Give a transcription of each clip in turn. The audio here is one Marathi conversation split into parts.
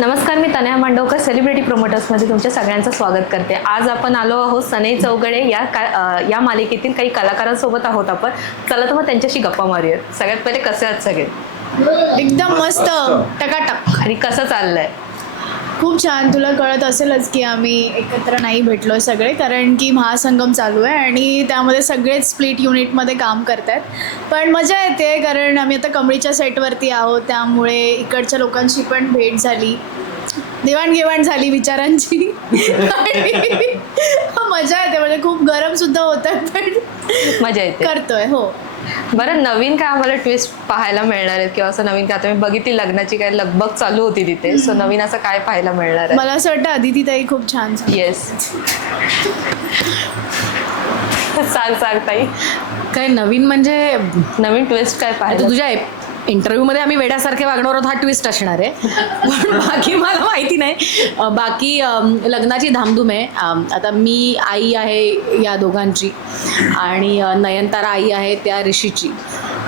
नमस्कार, मी तनया मांडवकर सेलिब्रिटी प्रोमोटर्समध्ये तुमच्या सगळ्यांचं स्वागत करते. आज आपण आलो आहोत सनई चौगडे या मालिकेतील काही कलाकारांसोबत आहोत आपण. चला तर मग त्यांच्याशी गप्पा मारूयात. सगळ्यात पहिले कसे आहात सगळे? एकदम मस्त टकाटक. आणि कसं चाललंय? खूप छान. तुला कळत असेलच की आम्ही एकत्र नाही भेटलो सगळे, कारण की महासंगम चालू आहे आणि त्यामध्ये सगळेच स्प्लिट युनिटमध्ये काम करत आहेत. पण मजा येते कारण आम्ही आता कमळीच्या सेटवरती आहोत, त्यामुळे इकडच्या लोकांशी पण भेट झाली, देवाणघेवाण झाली विचारांची. आणि मजा येते. म्हणजे खूप गरम सुद्धा होत आहे, पण मजा येते, करतोय. हो. बरं, नवीन काय आम्हाला ट्विस्ट पाहायला मिळणार आहेत किंवा असं नवीन काय? आता मी बघितली लग्नाची काय लगबग चालू होती तिथे, सो नवीन असं काय पाहायला मिळणार आहे? मला असं वाटतं अदितीताई खूप छान. येस, सांग ताई. काय नवीन म्हणजे नवीन ट्विस्ट काय पाहायला? तुझ्या इंटरव्ह्यूमध्ये आम्ही वेड्यासारखे वागणार आहोत, हा ट्विस्ट असणार आहे. पण बाकी मला माहिती नाही. बाकी लग्नाची धामधूम आहे. आता मी आई आहे या दोघांची आणि नयनतारा आई आहे त्या ऋषीची.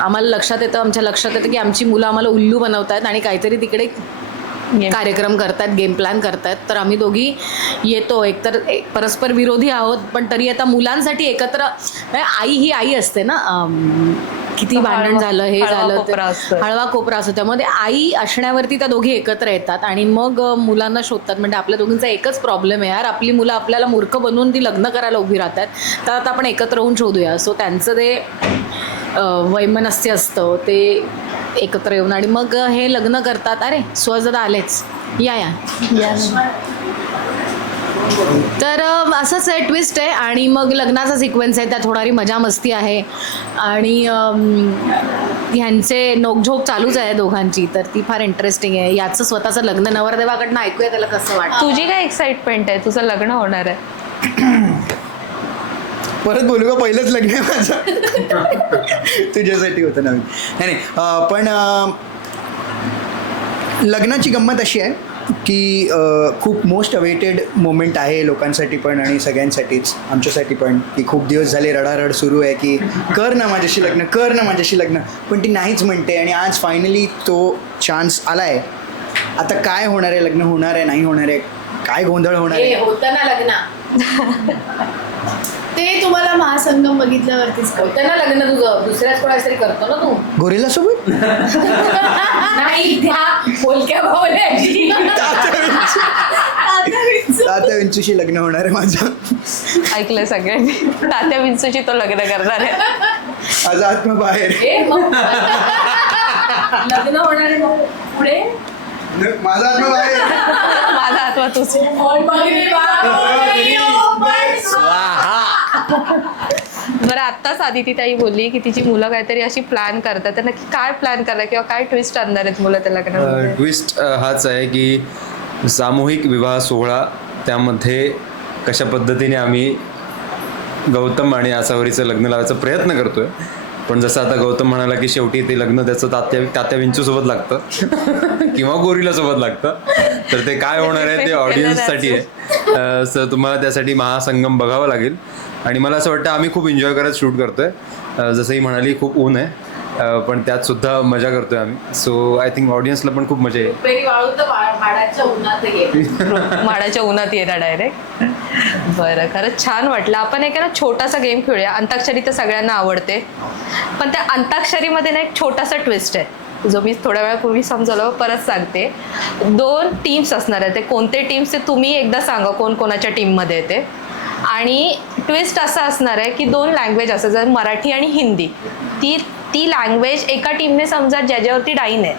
आम्हाला आमच्या लक्षात येतं की आमची मुलं आम्हाला उल्लू बनवत आहेत आणि काहीतरी तिकडे कार्यक्रम करतात, गेम प्लॅन करतात. तर आम्ही दोघी येतो. एकतर परस्पर विरोधी आहोत, पण तरी आता मुलांसाठी एकत्र. आई ही आई असते ना, किती भांडण झालं, हे झालं, हळवा कोपरा असतो. त्यामध्ये आई असण्यावरती त्या दोघी एकत्र येतात आणि मग मुलांना शोधतात. म्हणजे आपल्या दोघींचा एकच प्रॉब्लेम आहे यार, आपली मुलं आपल्याला मूर्ख बनवून ती लग्न करायला उभी राहतात, तर आता आपण एकत्र होऊन शोधूया. सो त्यांचं ते वैमनस्य असतं, ते एकत्र येऊन आणि मग हे लग्न करतात. अरे सुहासदादा आलेच, या. तर असंच आहे, ट्विस्ट आहे. आणि मग लग्नाचा सिक्वेन्स आहे, त्यात होणारी मजा मस्ती आहे आणि ह्यांचे नोकझोक चालूच आहे दोघांची, तर ती फार इंटरेस्टिंग आहे. याचं स्वतःचं लग्न नवरदेवाकडनं ऐकूया त्याला कसं वाटतं. तुझी काय एक्साइटमेंट आहे? तुझं लग्न होणार आहे? परत बोलू का? पहिलंच लग्न आहे माझं. तुझ्यासाठी होतं नवीन. नाही पण लग्नाची गंमत अशी आहे की खूप मोस्ट अवेटेड मोमेंट आहे लोकांसाठी पण आणि सगळ्यांसाठीच, आमच्यासाठी पण, की खूप दिवस झाले रडारड सुरू आहे की कर ना माझ्याशी लग्न, कर ना माझ्याशी लग्न, पण ती नाहीच म्हणते. आणि आज फायनली तो चान्स आला आहे. आता काय होणार आहे? लग्न होणार आहे, नाही होणार आहे, काय गोंधळ होणार आहे? होतं ना लग्न, ते तुम्हाला महासंगम बघितल्यावरतीच होतं ना लग्न तुझं. दुसऱ्याच कोणाच तरी करतो ना तू. गोरेला सोबत नाही, त्या बोलक्या भावल्याची. तात्या विंचूशी लग्न होणार आहे माझं. ऐकलंय सगळ्यांनी, तात्या विंचूची तो लग्न करणार आहे. माझा आत्मा बाहेर. लग्न होणार आहे मग पुढे. माझा आत्मा बाहेर. माझा आत्मा तुझ. बरं, आत्ताच आदितीताई बोलली की तिची मुलं काहीतरी अशी प्लॅन करतात, तर नक्की काय प्लॅन करतात किंवा काय ट्विस्ट आणणार आहेत मुलं त्या लग्नामध्ये? ट्विस्ट हाच आहे की सामूहिक विवाह सोहळा, त्यामध्ये कशा पद्धतीने आम्ही गौतम आणि आसावरीचं लग्न लावायचा प्रयत्न करतोय. पण जसं आता गौतम म्हणाला की शेवटी ते लग्न त्याचं तात्या विंचूसोबत लागतं किंवा गोरिलासोबत लागतं, तर ते काय होणार आहे ते ऑडियन्ससाठी आहे. सो तुम्हाला त्यासाठी महासंगम बघावं लागेल. आणि मला असं वाटतं आम्ही खूप एन्जॉय करत शूट करतोय. जसंही म्हणाली खूप ऊन आहे, पण त्यात सुद्धा मजा करतोय आम्ही. सो आय थिंक ऑडियन्सला पण खूप मजा येईल. माडाच्या उन्हात येणार डायरेक्ट. बरं, खरंच छान वाटलं. आपण एक ना छोटासा गेम खेळूया. अंताक्षरी तर सगळ्यांना आवडते, पण त्या अंताक्षरीमध्ये ना एक छोटासा ट्विस्ट आहे जो मी थोड्या वेळापूर्वी समजवलं, परत सांगते. 2 टीम्स असणार आहेत. ते कोणते टीम्स ते तुम्ही एकदा सांगा, कोण कोणाच्या टीममध्ये येते. आणि ट्विस्ट असा असणार आहे की 2 लँग्वेज असतात, जर मराठी आणि हिंदी. ती लँग्वेज एका टीमने समजा ज्याच्यावरती डाईन आहे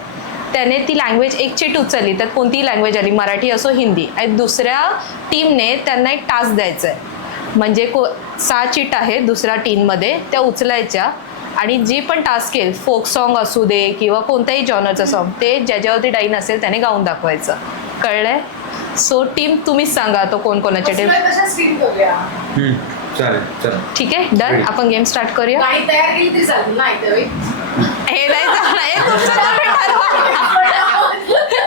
त्याने ती लँग्वेज एक चीट उचलली, तर कोणतीही लँग्वेज आली, मराठी असो हिंदी, आणि दुसऱ्या टीमने त्यांना एक टास्क द्यायचा आहे. म्हणजे 6 चीट आहे दुसऱ्या टीममध्ये, त्या उचलायच्या आणि जी पण टास्क येईल, फोक सॉन्ग असू दे किंवा कोणत्याही जॉनरचं सॉन्ग, ते ज्याच्यावरती डाईन असेल त्याने गाऊन दाखवायचं. कळलंय? सो टीम तुम्हीच सांगा तो कोण कोणाच्या टीम. चालेल. ठीक आहे, डन. आपण गेम स्टार्ट करूया. तयार केली तरी चालेल ना. हे नाही चालणार,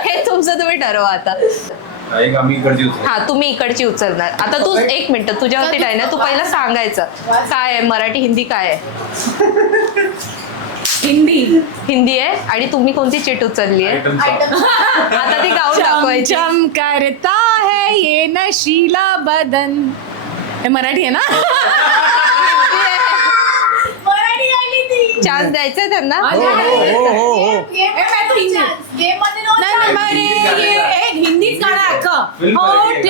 हे तुमचं तुम्ही ठरवा आता. हा, तुम्ही इकडची उचलणार. आता तू 1 मिनिट, तुझ्यावरती डाईन आहे, तू पहिला सांगायचं काय आहे, मराठी हिंदी काय आहे. हिंदी. हिंदी आहे. आणि तुम्ही कोणती चिट उचलली आहे? आता ती गाऊन दाखवायची. चम करता है ये नशीला बदन. हे मराठी आहे ना? मराठी गायली ती. चान्स द्यायचा त्यांना. हिंदीच गाणं अख्खं. होठ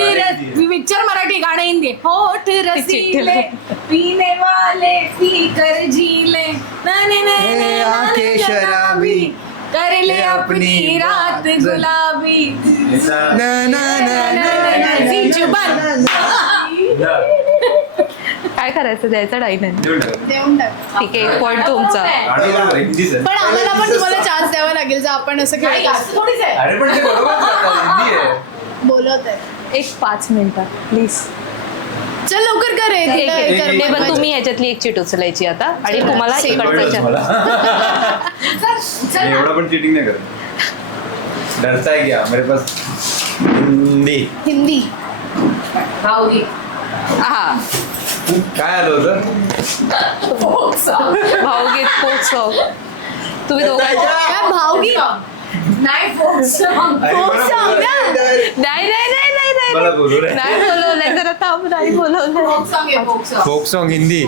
पिक्चर मराठी गाणं हिंदी. होठ रसीले पीने वाले पी कर झीले हे आंखें शराबी कर ले अपनी रात गुलाबी. ना ना ना ना जी जुबान. काय करायचं? द्यायचा डायन. देऊन टाक. ठीक आहे, 1 पॉईंट तुमचा. पण आम्हाला पण तुम्हाला चान्स द्यावा लागेल जर आपण असं नाही, खेळत असं थोडीच आहे. अरे पण ते बरोबर बोलत आहे. एक 5 मिनिटात प्लीज. चल लवकर कर रे. तिला हे कर. नाही, पण तुम्ही याच्यातली एक चिट उचलायची आता आणि तुम्हाला इकडचा चल ना. एवढा पण चिटिंग नाही करत. डरता है क्या मेरे पास हिंदी हिंदी. भावगीत. हा काय आलं होतं? भावगीत, फोक सॉन्ग. तुम्ही दोघांच्या काय भावगीत? नाही folk song. अरे Folk मला song बोलवलंय. ना? नाही मला बोलवलंय. नाही बोलवलंय. जरा थांब. नाही बोलवलंय. Folk song आहे, folk song. Folk song Hindi.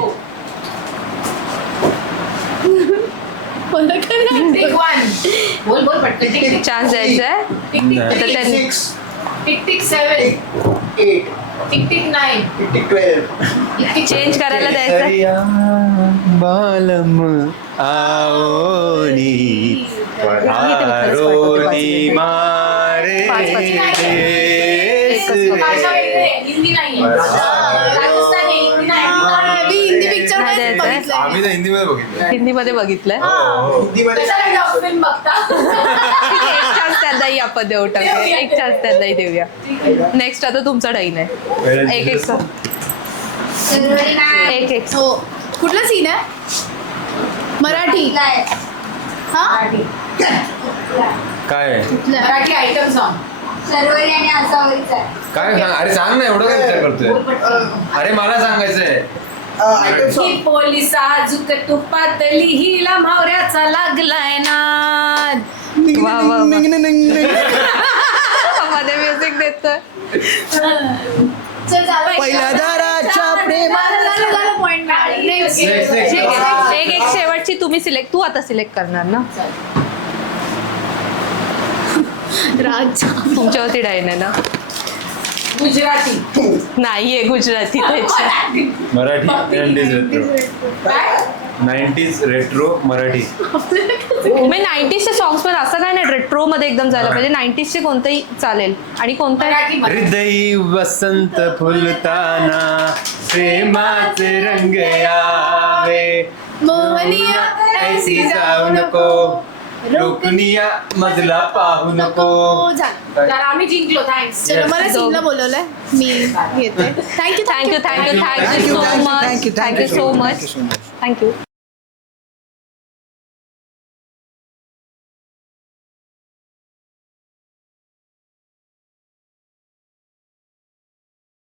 कोणतं करणार? Take one. बोल बोल पटकन. Tick tick. चान्स द्यायचा आहे. Tick tick. आता टिक त्यांनी tick. Tick 7. 8 tick tick 9. 12 change करायला द्यायचं. सरिया बालम आओनी पहारोनी मारे भाषा वेगळी आहे. हिंदी नाही आहे. राजस्थानी हिंदी नाही. मी हिंदी पिक्चर नाही नाही द्यायचं. बघितलंय. आम्ही तर हिंदीमध्ये बघितलं. हिंदीमध्ये बघितलंय. हिंदीमध्ये कशाला जाऊ फिल्म बघता? ठीक आहे, एक चान्स त्यांनाही आपण देऊ टाकू. एक चान्स त्यांनाही देऊया. नेक्स्ट आता तुमचा डाईन आहे. एक एक एक एक. हो. कुठला सीन आहे? मराठी. हा? काय मराठी आयटम सॉन्ग. काय सांग? अरे सांग ना, एवढं काय विचार करतोय? अरे मला सांगायचंय. आयटम ही सॉन्ग. पोलिस आजूक तुपातली हिला भावऱ्याचा लागलाय नाद. वा वा वा. मध्ये म्युझिक देतोय. चल झालं. पहिल्या दाराच्या प्रेमाला झालं point मिळाला. Next. ठीक आहे. एक एक शेवटची तुम्ही सिलेक्ट. तू आता सिलेक्ट करणार ना? राजा. तुमच्यावरती डाईन आहे ना? गुजराती. नाहीये गुजराती त्याची. Marathi 90s retro Marathi. मी 90sचे सॉंग्स पण असं काय नाही रेट्रो मध्ये एकदम जायला पाहिजे. 90sचे कोणतंही चालेल. आणि कोणतं मराठी हृदय वसंत फुलताना प्रेमाचे रंग यावे मोहनिया ऐसी जाऊ नको रोकनिया मजला पाहू नको. झालं. तर आम्ही जिंकलो. थँक्स. चलो मला सीनला बोलवलंय. मी घेते. Thank you thank you thank you thank you so much. Thank you so much. Thank you.